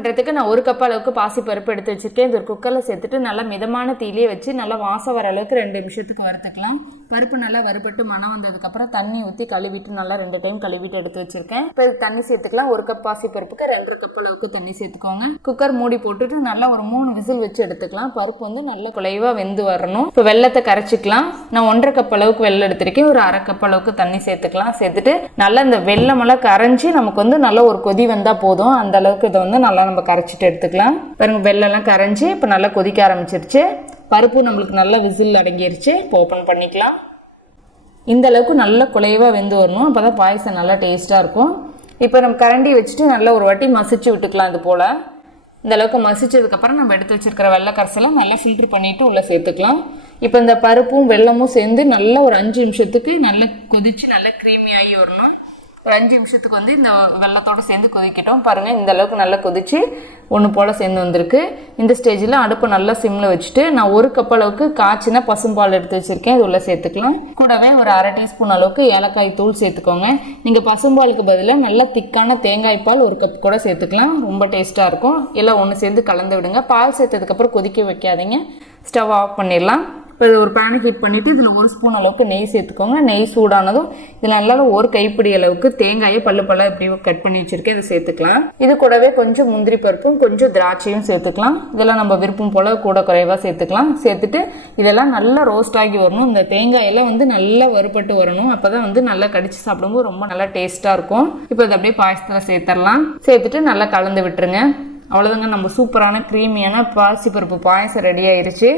பண்ணுறதுக்கு நான் 1 கப் அளவுக்கு பாசிப்பருப்பு எடுத்து வச்சுருக்கேன். இது ஒரு குக்கரில் சேர்த்துட்டு நல்லா மிதமான தீயிலே வச்சு நல்லா வாசம் வர அளவுக்கு 2 நிமிஷத்துக்கு வறுத்துக்கலாம். பருப்பு நல்லா வறுபட்டு மணம் வந்ததுக்கப்புறம் தண்ணி ஊற்றி கழுவிட்டு நல்லா 2 டைம் கழுவிட்டு எடுத்து வச்சுருக்கேன். இப்போ இது தண்ணி சேர்த்துக்கலாம். 1 கப் பாசிப்பருப்புக்கு 2 கப் அளவுக்கு தண்ணி சேர்த்துக்கோங்க. குக்கர் மூடி போட்டுட்டு நல்லா ஒரு 3 விசில் வச்சு எடுத்துக்கலாம். பருப்பு வந்து நல்லா குலைவாக வெந்து வரணும். இப்போ வெள்ளத்தை கரைச்சிக்கலாம். நான் 1.5 கப் அளவுக்கு வெள்ளம் எடுத்திருக்கேன். ஒரு 1/2 கப் அளவுக்கு தண்ணி சேர்த்துக்கலாம். சேர்த்துட்டு நல்லா இந்த வெள்ளமெல்லாம் கரைஞ்சி நமக்கு வந்து நல்லா ஒரு கொதி வந்தால் போதும். அந்த அளவுக்கு இதை வந்து நல்லா நம்ம கரைச்சிட்டு எடுத்துக்கலாம். பாருங்க வெள்ளம்லாம் கரைஞ்சி இப்போ நல்லா கொதிக்க ஆரம்பிச்சிருச்சு. பருப்பு நம்மளுக்கு நல்லா விசில் அடங்கிருச்சு. இப்போ ஓப்பன் பண்ணிக்கலாம். இந்த அளவுக்கு நல்லா குலைவாக வெந்து வரணும். அப்போ தான் பாயசம் நல்லா டேஸ்ட்டாக இருக்கும். இப்போ நம்ம கரண்டி வச்சுட்டு நல்லா ஒரு வாட்டி மசிச்சு விட்டுக்கலாம். இது போல் இந்த அளவுக்கு மசிச்சதுக்கப்புறம் நம்ம எடுத்து வச்சுருக்கிற வெள்ளை கரைசலாம் நல்லா ஃபில்ட்ரு பண்ணிவிட்டு உள்ளே சேர்த்துக்கலாம். இப்போ இந்த பருப்பும் வெள்ளமும் சேர்ந்து நல்லா ஒரு 5 நிமிஷத்துக்கு நல்லா கொதித்து நல்லா க்ரீமி ஆகி வரணும். ஒரு 5 நிமிஷத்துக்கு வந்து இந்த வெள்ளத்தோடு சேர்ந்து கொதிக்கட்டும். பாருங்கள் இந்த அளவுக்கு நல்லா கொதித்து ஒன்று போல் சேர்ந்து வந்திருக்கு. இந்த ஸ்டேஜில் அடுப்பை நல்லா சிம்மில் வச்சுட்டு நான் 1 கப் அளவுக்கு காய்ச்சின பசும்பால் எடுத்து வச்சுருக்கேன். இது உள்ளே சேர்த்துக்கலாம். கூடவே ஒரு 1/2 டீஸ்பூன் அளவுக்கு ஏலக்காய் தூள் சேர்த்துக்கோங்க. நீங்கள் பசும்பாலுக்கு பதிலாக நல்லா திக்கான தேங்காய் பால் 1 கப் கூட சேர்த்துக்கலாம். ரொம்ப டேஸ்ட்டாக இருக்கும். எல்லாம் ஒன்று சேர்ந்து கலந்து விடுங்க. பால் சேர்த்ததுக்கப்புறம் கொதிக்க வைக்காதீங்க. ஸ்டவ் ஆஃப் பண்ணிடலாம். இப்போ இது ஒரு பேனை ஹீட் பண்ணிவிட்டு இதில் 1 ஸ்பூன் அளவுக்கு நெய் சேர்த்துக்கோங்க. நெய் சூடானதும் இதில் நல்லா ஒரு கைப்பிடி அளவுக்கு தேங்காயை பல்லு இப்படி கட் பண்ணி வச்சுருக்கேன். இதை சேர்த்துக்கலாம். இது கூடவே கொஞ்சம் முந்திரி பருப்பும் கொஞ்சம் திராட்சையும் சேர்த்துக்கலாம். இதெல்லாம் நம்ம விருப்பம் போல் கூட குறைவாக சேர்த்துக்கலாம். சேர்த்துட்டு இதெல்லாம் நல்லா ரோஸ்ட் ஆகி வரணும். இந்த தேங்காயெல்லாம் வந்து நல்லா வறுபட்டு வரணும். அப்போ தான் வந்து நல்லா கடிச்சு சாப்பிடும்போது ரொம்ப நல்லா டேஸ்ட்டாக இருக்கும். இப்போ இதை அப்படியே பாயசத்தில் சேர்த்துடலாம். சேர்த்துட்டு நல்லா கலந்து விட்டுருங்க. அவ்வளோதாங்க, நம்ம சூப்பரான க்ரீமியான பாசிப்பருப்பு பாயசம் ரெடி ஆயிருச்சு.